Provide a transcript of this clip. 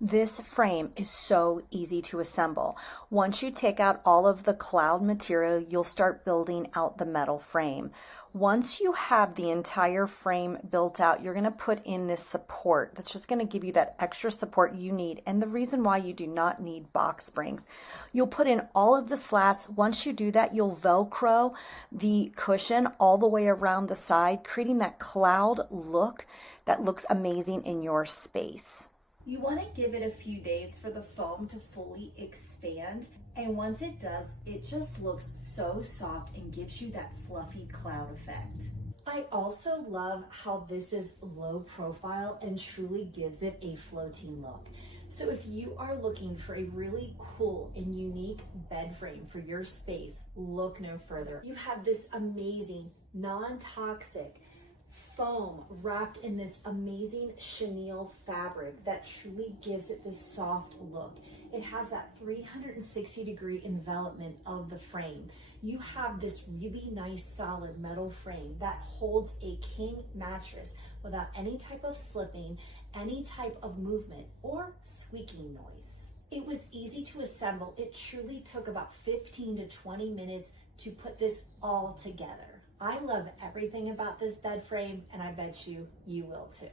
This frame is so easy to assemble. Once you take out all of the cloud material, you'll start building out the metal frame. Once you have the entire frame built out, you're going to put in this support that's just going to give you that extra support you need. And the reason why you do not need box springs. You'll put in all of the slats. Once you do that, you'll Velcro the cushion all the way around the side, creating that cloud look that looks amazing in your space. You want to give it a few days for the foam to fully expand, and once it does, it just looks so soft and gives you that fluffy cloud effect. I also love how this is low profile and truly gives it a floating look. So if you are looking for a really cool and unique bed frame for your space, look no further. You have this amazing non-toxic foam wrapped in this amazing chenille fabric that truly gives it this soft look. It has that 360-degree envelopment of the frame. You have this really nice solid metal frame that holds a king mattress without any type of slipping, any type of movement, or squeaking noise. It was easy to assemble. It truly took about 15 to 20 minutes to put this all together. I love everything about this bed frame, and I bet you will too.